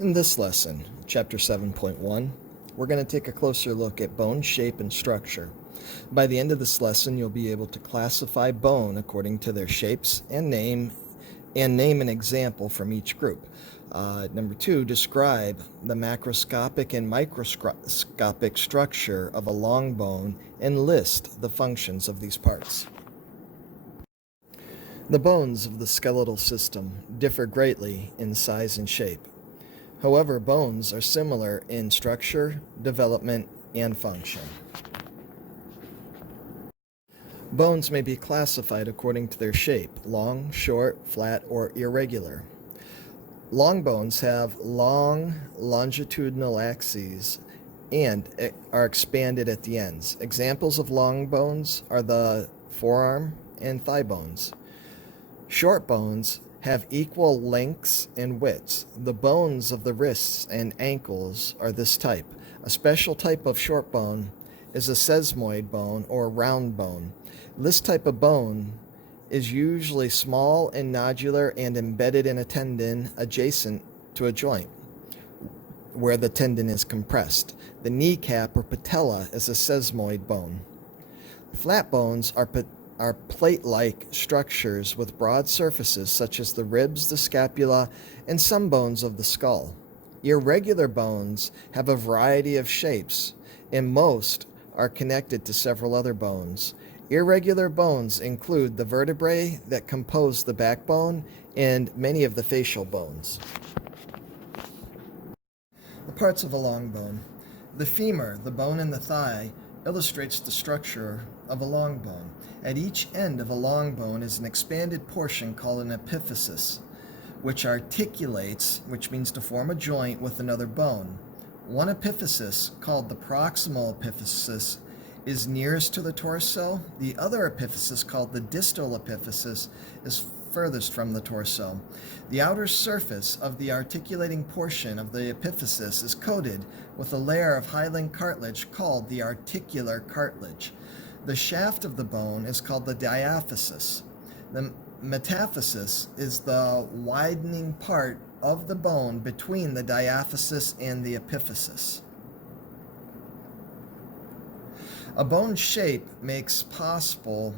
In this lesson, Chapter 7.1, we're going to take a closer look at bone shape and structure. By the end of this lesson, you'll be able to classify bone according to their shapes and name an example from each group. Number 2, describe the macroscopic and microscopic structure of a long bone and list the functions of these parts. The bones of the skeletal system differ greatly in size and shape. However, bones are similar in structure, development, and function. Bones may be classified according to their shape: long, short, flat, or irregular. Long bones have long longitudinal axes and are expanded at the ends. Examples of long bones are the forearm and thigh bones. Short bones have equal lengths and widths. The bones of the wrists and ankles are this type. A special type of short bone is a sesamoid bone or round bone. This type of bone is usually small and nodular and embedded in a tendon adjacent to a joint where the tendon is compressed. The kneecap or patella is a sesamoid bone. Flat bones are plate-like structures with broad surfaces such as the ribs, the scapula, and some bones of the skull. Irregular bones have a variety of shapes, and most are connected to several other bones. Irregular bones include the vertebrae that compose the backbone and many of the facial bones. The parts of a long bone. The femur, the bone in the thigh, illustrates the structure of a long bone. At each end of a long bone is an expanded portion called an epiphysis, which articulates, which means to form a joint with another bone. One epiphysis, called the proximal epiphysis, is nearest to the torso. The other epiphysis, called the distal epiphysis, is furthest from the torso. The outer surface of the articulating portion of the epiphysis is coated with a layer of hyaline cartilage called the articular cartilage. The shaft of the bone is called the diaphysis. The metaphysis is the widening part of the bone between the diaphysis and the epiphysis. A bone's shape makes possible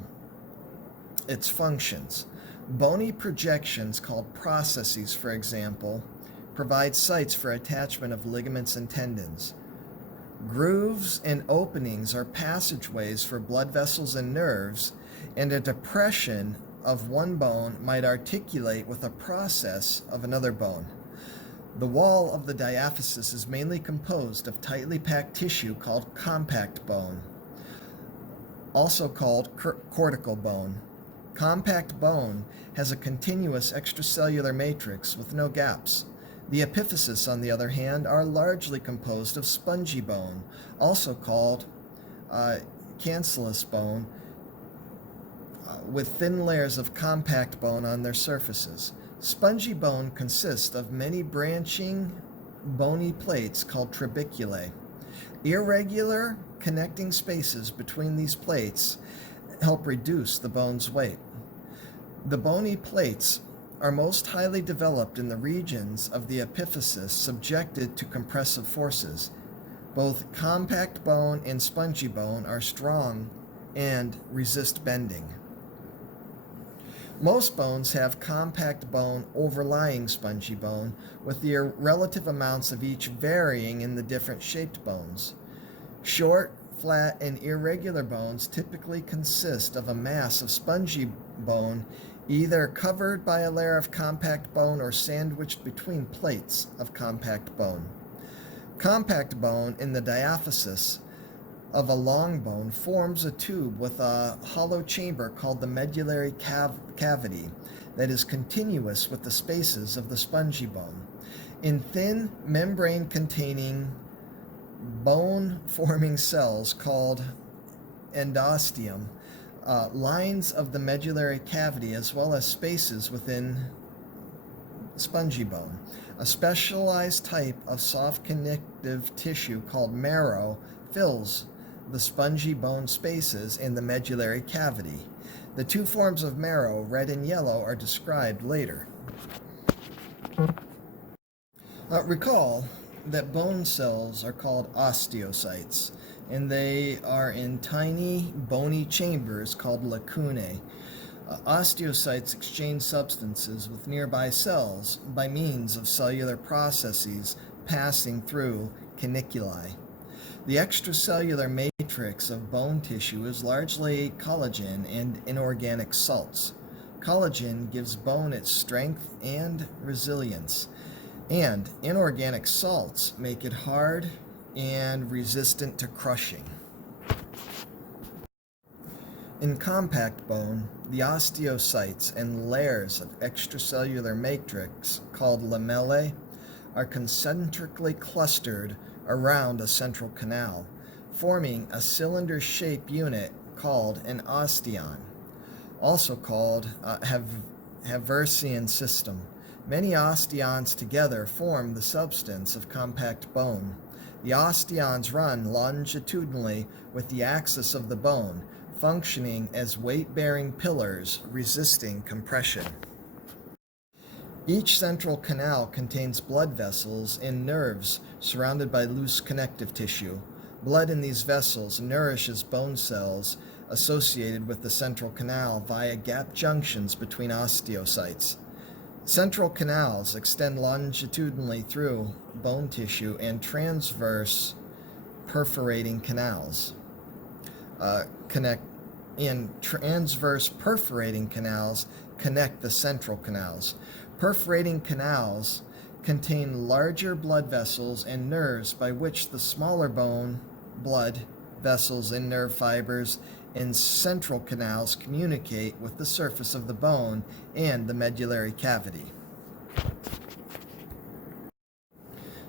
its functions. Bony projections, called processes, for example, provide sites for attachment of ligaments and tendons. Grooves and openings are passageways for blood vessels and nerves, and a depression of one bone might articulate with a process of another bone. The wall of the diaphysis is mainly composed of tightly packed tissue called compact bone, also called cortical bone. Compact bone has a continuous extracellular matrix with no gaps. The epiphysis, on the other hand, are largely composed of spongy bone, also called cancellous bone, with thin layers of compact bone on their surfaces. Spongy bone consists of many branching bony plates called trabeculae. Irregular connecting spaces between these plates help reduce the bone's weight. The bony plates are most highly developed in the regions of the epiphysis subjected to compressive forces. Both compact bone and spongy bone are strong and resist bending. Most bones have compact bone overlying spongy bone, with the relative amounts of each varying in the different shaped bones. Short, flat, and irregular bones typically consist of a mass of spongy bone, either covered by a layer of compact bone or sandwiched between plates of compact bone. Compact bone in the diaphysis of a long bone forms a tube with a hollow chamber called the medullary cavity that is continuous with the spaces of the spongy bone. In thin membrane-containing bone-forming cells called endosteum, lines of the medullary cavity as well as spaces within spongy bone. A specialized type of soft connective tissue called marrow fills the spongy bone spaces in the medullary cavity. The two forms of marrow, red and yellow, are described later. Recall that bone cells are called osteocytes, and they are in tiny bony chambers called lacunae. Osteocytes exchange substances with nearby cells by means of cellular processes passing through caniculi. The extracellular matrix of bone tissue is largely collagen and inorganic salts. Collagen gives bone its strength and resilience, and inorganic salts make it hard and resistant to crushing. In compact bone, the osteocytes and layers of extracellular matrix called lamellae are concentrically clustered around a central canal, forming a cylinder-shaped unit called an osteon, also called a Haversian system. Many osteons together form the substance of compact bone. The osteons run longitudinally with the axis of the bone, functioning as weight-bearing pillars resisting compression. Each central canal contains blood vessels and nerves surrounded by loose connective tissue. Blood in these vessels nourishes bone cells associated with the central canal via gap junctions between osteocytes. Central canals extend longitudinally through bone tissue, and transverse perforating canals connect the central canals. Perforating canals contain larger blood vessels and nerves by which the smaller bone, blood vessels, and nerve fibers in central canals communicate with the surface of the bone and the medullary cavity.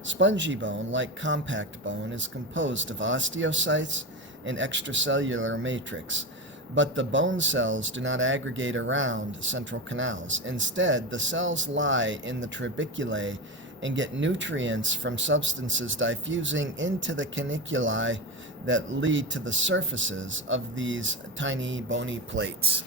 Spongy bone, like compact bone, is composed of osteocytes and extracellular matrix, but the bone cells do not aggregate around central canals. Instead, the cells lie in the trabeculae and get nutrients from substances diffusing into the caniculi that lead to the surfaces of these tiny bony plates.